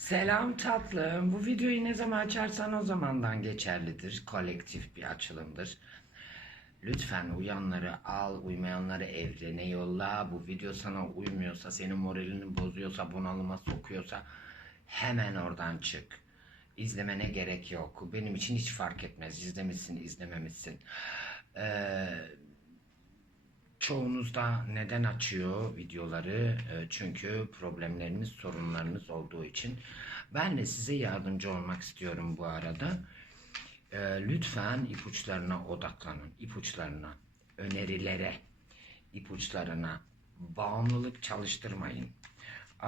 Selam tatlım. Bu videoyu ne zaman açarsan o zamandan geçerlidir. Kolektif bir açılımdır. Lütfen uyanları al, uymayanları evrene yolla. Bu video sana uymuyorsa, senin moralini bozuyorsa, bunalıma sokuyorsa hemen oradan çık. İzlemene gerek yok. Benim için hiç fark etmez. İzlemişsin, izlememişsin. Ee, Çoğunuz da neden açıyor videoları? E, Çünkü problemleriniz, sorunlarınız olduğu için. Ben de size yardımcı olmak istiyorum bu arada. E, Lütfen ipuçlarına odaklanın. İpuçlarına, önerilere, ipuçlarına bağımlılık çalıştırmayın.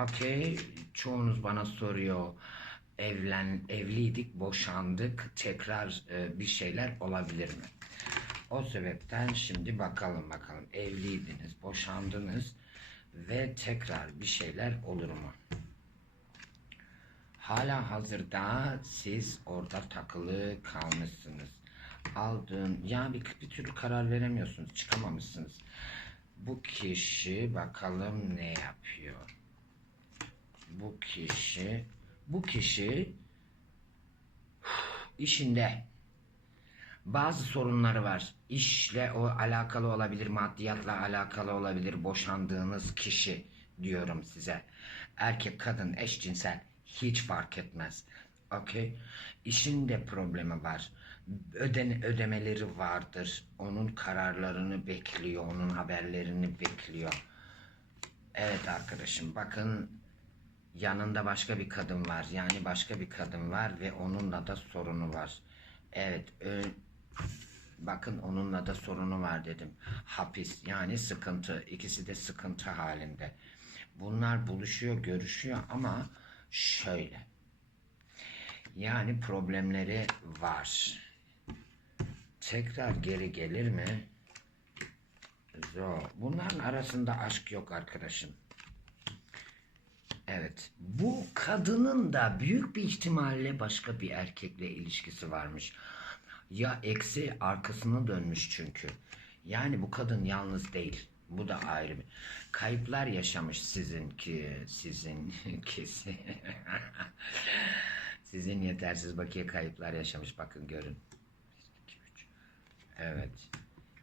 Okey, çoğunuz bana soruyor. Evlen, evliydik, boşandık, tekrar e, bir şeyler olabilir mi? O sebepten şimdi bakalım bakalım evliydiniz, boşandınız ve tekrar bir şeyler olur mu? Hala hazırda siz orada takılı kalmışsınız. Aldığın ya bir, bir türlü karar veremiyorsunuz, çıkamamışsınız. Bu kişi bakalım ne yapıyor? Bu kişi bu kişi işinde bazı sorunları var. İşle o alakalı olabilir, maddiyatla alakalı olabilir. Boşandığınız kişi diyorum size. Erkek, kadın, eşcinsel hiç fark etmez. Okey. İşinde problemi var. Öden ödemeleri vardır. Onun kararlarını bekliyor, onun haberlerini bekliyor. Evet arkadaşım bakın yanında başka bir kadın var. Yani başka bir kadın var ve onunla da sorunu var. Evet, bakın onunla da sorunu var dedim. Hapis yani sıkıntı. İkisi de sıkıntı halinde. Bunlar buluşuyor, görüşüyor ama şöyle. Yani problemleri var. Tekrar geri gelir mi? Zor. Bunların arasında aşk yok arkadaşım. Evet. Bu kadının da büyük bir ihtimalle başka bir erkekle ilişkisi varmış. Ya eksi arkasına dönmüş çünkü. Yani bu kadın yalnız değil. Bu da ayrı bir. Kayıplar yaşamış sizinki, sizinkisi. Sizin yetersiz bakiye kayıplar yaşamış. Bakın görün. Evet.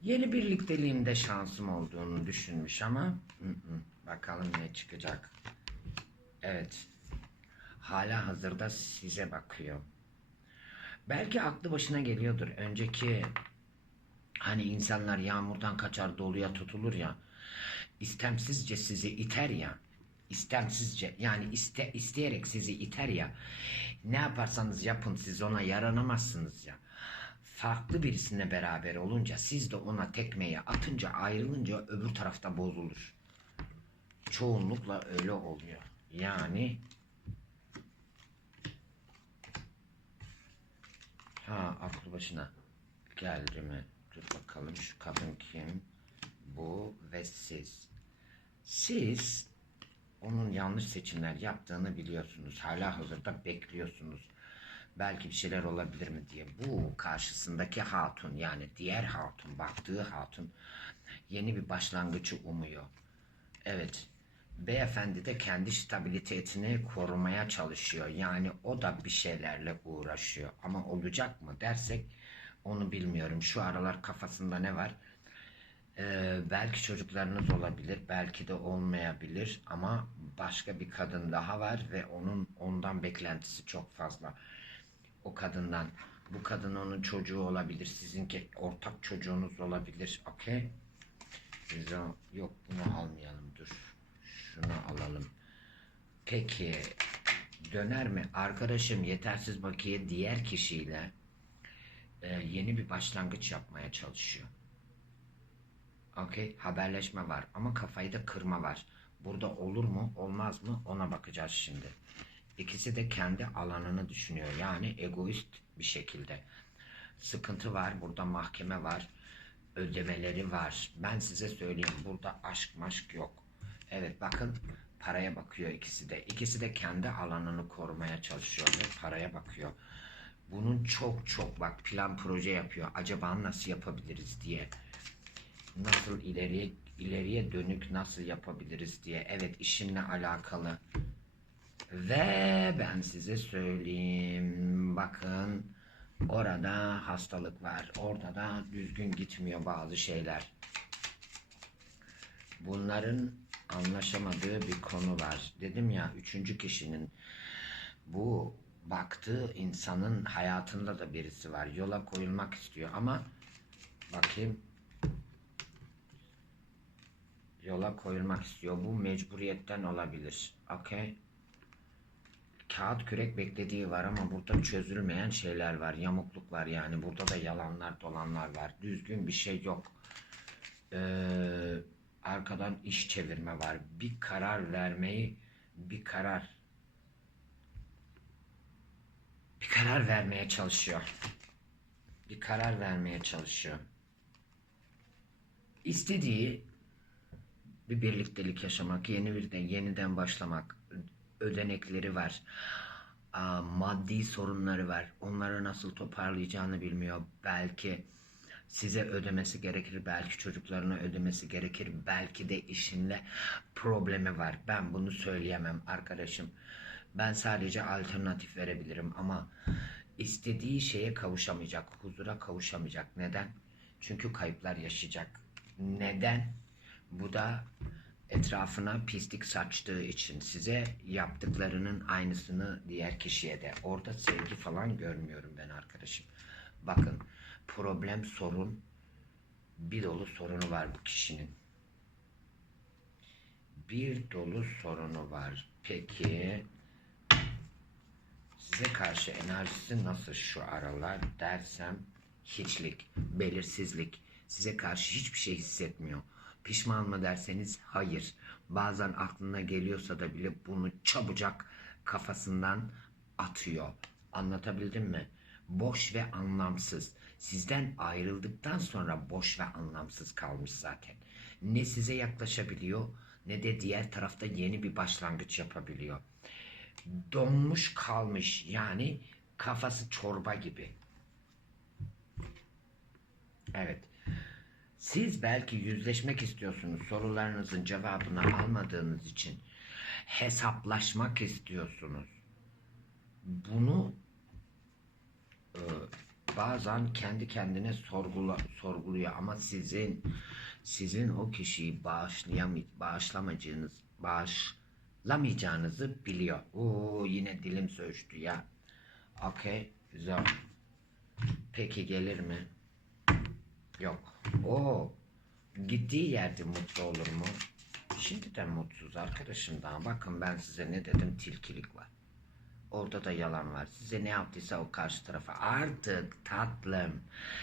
Yeni birlikteliğimde şansım olduğunu düşünmüş ama hı hı, bakalım ne çıkacak. Evet. Hala hazırda size bakıyor. Belki aklı başına geliyordur. Önceki hani insanlar yağmurdan kaçar doluya tutulur ya. istemsizce sizi iter ya. istemsizce yani iste, isteyerek sizi iter ya. Ne yaparsanız yapın siz ona yaranamazsınız ya. Farklı birisine beraber olunca siz de ona tekmeyi atınca ayrılınca öbür tarafta bozulur. Çoğunlukla öyle oluyor. Yani ha aklı başına geldi mi? Dur bakalım şu kadın kim? Bu ve siz. Siz onun yanlış seçimler yaptığını biliyorsunuz. Hala hazırda bekliyorsunuz. Belki bir şeyler olabilir mi diye. Bu karşısındaki hatun yani diğer hatun, baktığı hatun yeni bir başlangıcı umuyor. Evet. Beyefendi de kendi stabilitesini korumaya çalışıyor. Yani o da bir şeylerle uğraşıyor. Ama olacak mı dersek onu bilmiyorum. Şu aralar kafasında ne var? Ee, belki çocuklarınız olabilir, belki de olmayabilir ama başka bir kadın daha var ve onun ondan beklentisi çok fazla. O kadından. Bu kadın onun çocuğu olabilir, sizinki ortak çocuğunuz olabilir. Okey? Yok bunu Peki döner mi? Arkadaşım yetersiz bakiye diğer kişiyle e, yeni bir başlangıç yapmaya çalışıyor. Okey haberleşme var ama kafayı da kırma var. Burada olur mu olmaz mı ona bakacağız şimdi. İkisi de kendi alanını düşünüyor yani egoist bir şekilde. Sıkıntı var burada mahkeme var ödemeleri var. Ben size söyleyeyim burada aşk maşk yok. Evet bakın paraya bakıyor ikisi de. İkisi de kendi alanını korumaya çalışıyor ve paraya bakıyor. Bunun çok çok bak plan proje yapıyor. Acaba nasıl yapabiliriz diye. Nasıl ileriye ileriye dönük nasıl yapabiliriz diye. Evet işinle alakalı Ve ben size söyleyeyim. Bakın orada hastalık var. Orada da düzgün gitmiyor bazı şeyler. Bunların anlaşamadığı bir konu var. Dedim ya üçüncü kişinin bu baktığı insanın hayatında da birisi var. Yola koyulmak istiyor ama bakayım yola koyulmak istiyor. Bu mecburiyetten olabilir. Okey. Kağıt kürek beklediği var ama burada çözülmeyen şeyler var. Yamukluk var yani. Burada da yalanlar dolanlar var. Düzgün bir şey yok. Ee, arkadan iş çevirme var. Bir karar vermeyi bir karar bir karar vermeye çalışıyor. Bir karar vermeye çalışıyor. İstediği bir birliktelik yaşamak, yeni bir de yeniden başlamak, ödenekleri var. Maddi sorunları var. Onları nasıl toparlayacağını bilmiyor. Belki size ödemesi gerekir, belki çocuklarına ödemesi gerekir, belki de işinde problemi var. Ben bunu söyleyemem arkadaşım. Ben sadece alternatif verebilirim ama istediği şeye kavuşamayacak, huzura kavuşamayacak. Neden? Çünkü kayıplar yaşayacak. Neden? Bu da etrafına pislik saçtığı için size yaptıklarının aynısını diğer kişiye de. Orada sevgi falan görmüyorum ben arkadaşım. Bakın problem sorun bir dolu sorunu var bu kişinin. Bir dolu sorunu var. Peki size karşı enerjisi nasıl şu aralar dersem hiçlik, belirsizlik. Size karşı hiçbir şey hissetmiyor. Pişman mı derseniz hayır. Bazen aklına geliyorsa da bile bunu çabucak kafasından atıyor. Anlatabildim mi? Boş ve anlamsız. Sizden ayrıldıktan sonra boş ve anlamsız kalmış zaten. Ne size yaklaşabiliyor ne de diğer tarafta yeni bir başlangıç yapabiliyor. Donmuş kalmış yani kafası çorba gibi. Evet. Siz belki yüzleşmek istiyorsunuz. Sorularınızın cevabını almadığınız için hesaplaşmak istiyorsunuz. Bunu e, bazen kendi kendine sorgula, sorguluyor ama sizin sizin o kişiyi bağışlayam bağışlamayacağınız bağışlamayacağınızı biliyor. Oo yine dilim söğüştü ya. Okey, güzel. Peki gelir mi? Yok. O gittiği yerde mutlu olur mu? Şimdiden mutsuz arkadaşım daha. Bakın ben size ne dedim? Tilkilik var. Orada da yalan var. Size ne yaptıysa o karşı tarafa. Artık tatlım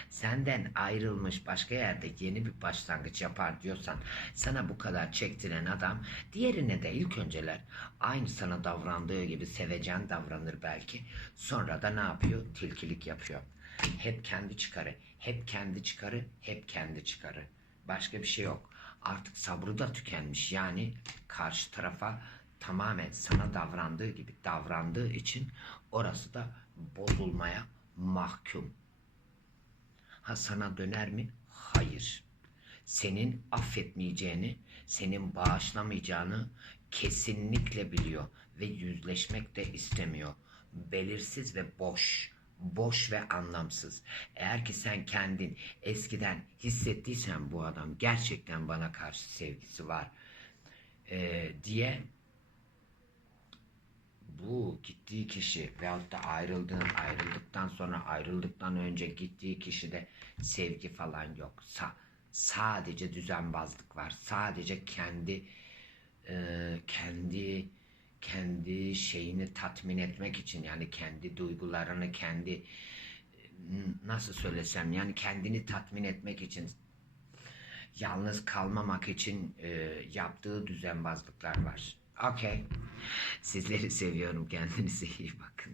senden ayrılmış başka yerde yeni bir başlangıç yapar diyorsan sana bu kadar çektiren adam diğerine de ilk önceler aynı sana davrandığı gibi sevecen davranır belki. Sonra da ne yapıyor? Tilkilik yapıyor. Hep kendi çıkarı, hep kendi çıkarı, hep kendi çıkarı. Başka bir şey yok. Artık sabrı da tükenmiş. Yani karşı tarafa tamamen sana davrandığı gibi davrandığı için orası da bozulmaya mahkum. Ha sana döner mi? Hayır. Senin affetmeyeceğini, senin bağışlamayacağını kesinlikle biliyor ve yüzleşmek de istemiyor. Belirsiz ve boş boş ve anlamsız. Eğer ki sen kendin eskiden hissettiysen bu adam gerçekten bana karşı sevgisi var e, diye gittiği kişi veyahut da ayrıldığın ayrıldıktan sonra ayrıldıktan önce gittiği kişide sevgi falan yok. Sa sadece düzenbazlık var. Sadece kendi e, kendi kendi şeyini tatmin etmek için yani kendi duygularını kendi nasıl söylesem yani kendini tatmin etmek için yalnız kalmamak için e, yaptığı düzenbazlıklar var. Okey. Sizleri seviyorum. Kendinize iyi bakın.